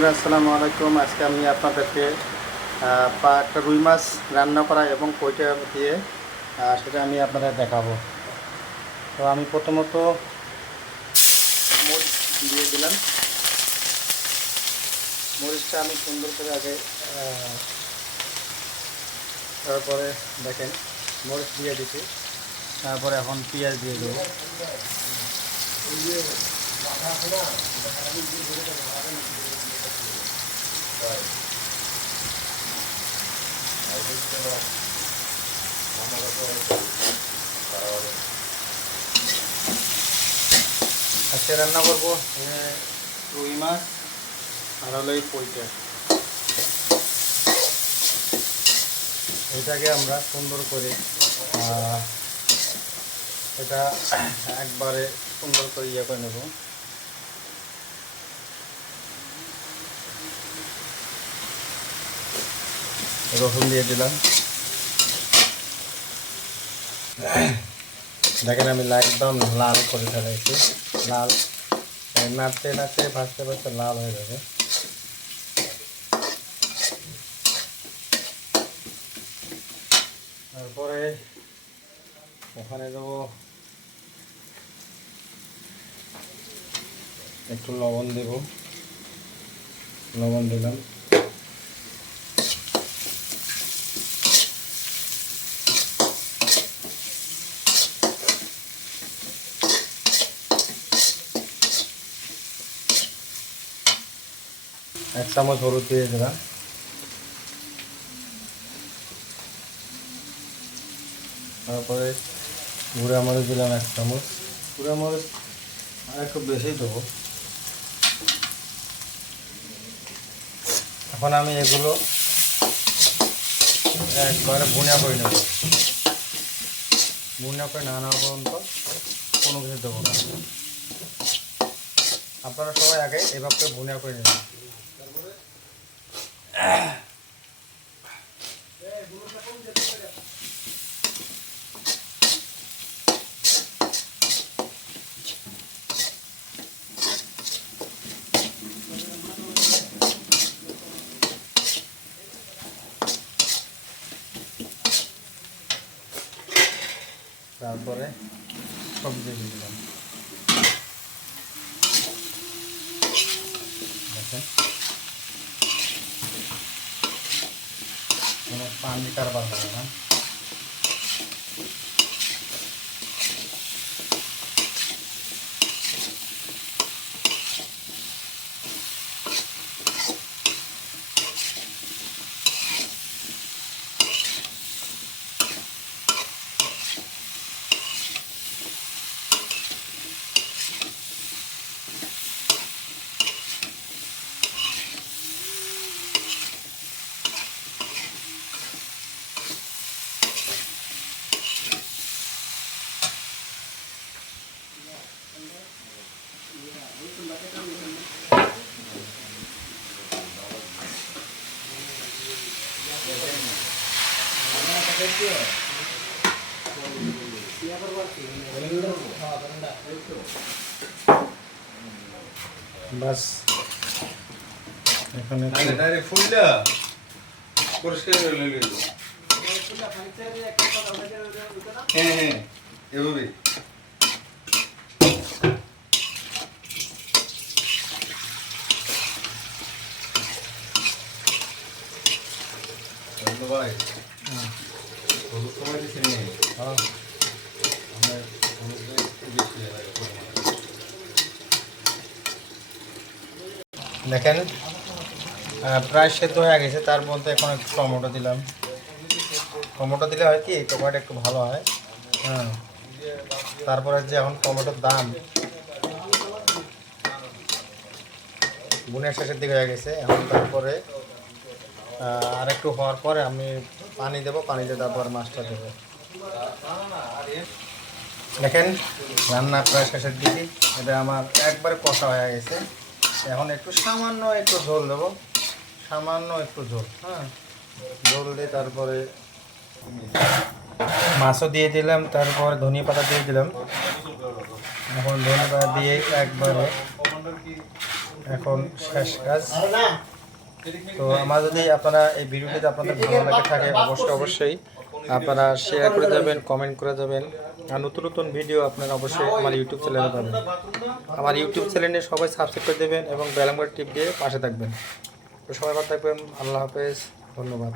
বন্ধুরা আসসালামু আলাইকুম। আজকে আমি আপনাদেরকে একটা রুই মাছ রান্না করা এবং কইটা দিয়ে সেটা আমি আপনাদের দেখাবো। তো আমি প্রথমত মরিচ দিয়ে দিলাম। মরিচটা আমি সুন্দর করে আগে তারপরে দেখেন মরিচ দিয়ে দিচ্ছি। তারপরে এখন পেঁয়াজ দিয়ে দেবো। আজকে রান্না করবো রুই মাছ আর হলো এই পইটা। এটাকে আমরা সুন্দর করে এটা একবারে সুন্দর করে ইয়ে করে নেব। রসুন দিয়ে দিলাম। দেখেন আমি একদম লাল করে ফেলেছি। লাল নাড়তে নাড়তে ভাজতে ভাজতে লাল হয়ে যাবে। তারপরে ওখানে দেবো একটু লবণ দেব। লবণ দিলাম। এক চামচ হলুদ দিয়ে দিলাম। তারপরে গুঁড়া মরিচ দিলাম এক চামচ। গুঁড়া মরিচ আর একটু বেশি দেবো। এখন আমি এগুলো একবারে ভুনা করে নেব। ভুনা করে না নেওয়া পর্যন্ত কোনো কিছু দেবো না। আপনারা সবাই আগে এভাবে ভুনা করে নেবেন। তারপরে সবজি দিয়ে দিলাম। দেখেন কোনো পানি কারবার হবে না। বাস এখানে ফুলটা পরিষ্কার করে নিয়ে গেল। হ্যাঁ হ্যাঁ এভাবে ভাই হলুদ সময় দিচ্ছে নেই। দেখেন প্রায় সেদ্ধ হয়ে গেছে। তার মধ্যে এখন একটু টমেটো দিলাম। টমেটো দিলে হয় কি টমেটো একটু ভালো হয়। তারপরে যে এখন টমেটোর দাম বুনের শেষের দিকে হয়ে গেছে। এখন তারপরে আর একটু হওয়ার পরে আমি পানি দেবো। পানি দিয়ে তারপর মাছটা দেবো। দেখেন রান্না প্রায় শেষের দিকে। এটা আমার একবারে কষা হয়ে গেছে। এখন একটু সামান্য একটু ঝোল দেবো। সামান্য একটু ঝোল। ঝোল দিয়ে তারপরে মাছও দিয়ে দিলাম। তারপর ধনিয়া পাতা দিয়ে দিলাম। এখন ধনিয়া পাতা দিয়ে একবারে এখন শেষ কাজ। তো আমার যদি আপনারা এই ভিডিওটিতে আপনাদের ভালো লাগে থাকে অবশ্যই আপনারা শেয়ার করে যাবেন, কমেন্ট করে যাবেন। আর নতুন নতুন ভিডিও আপনারা অবশ্যই আমার ইউটিউব চ্যানেলে পাবেন। আমার ইউটিউব চ্যানেলে সবাই সাবস্ক্রাইব করে দেবেন এবং বেল আইকন টিপ দিয়ে পাশে থাকবেন। তো সবাই ভালো থাকবেন। আল্লাহ হাফেজ, ধন্যবাদ।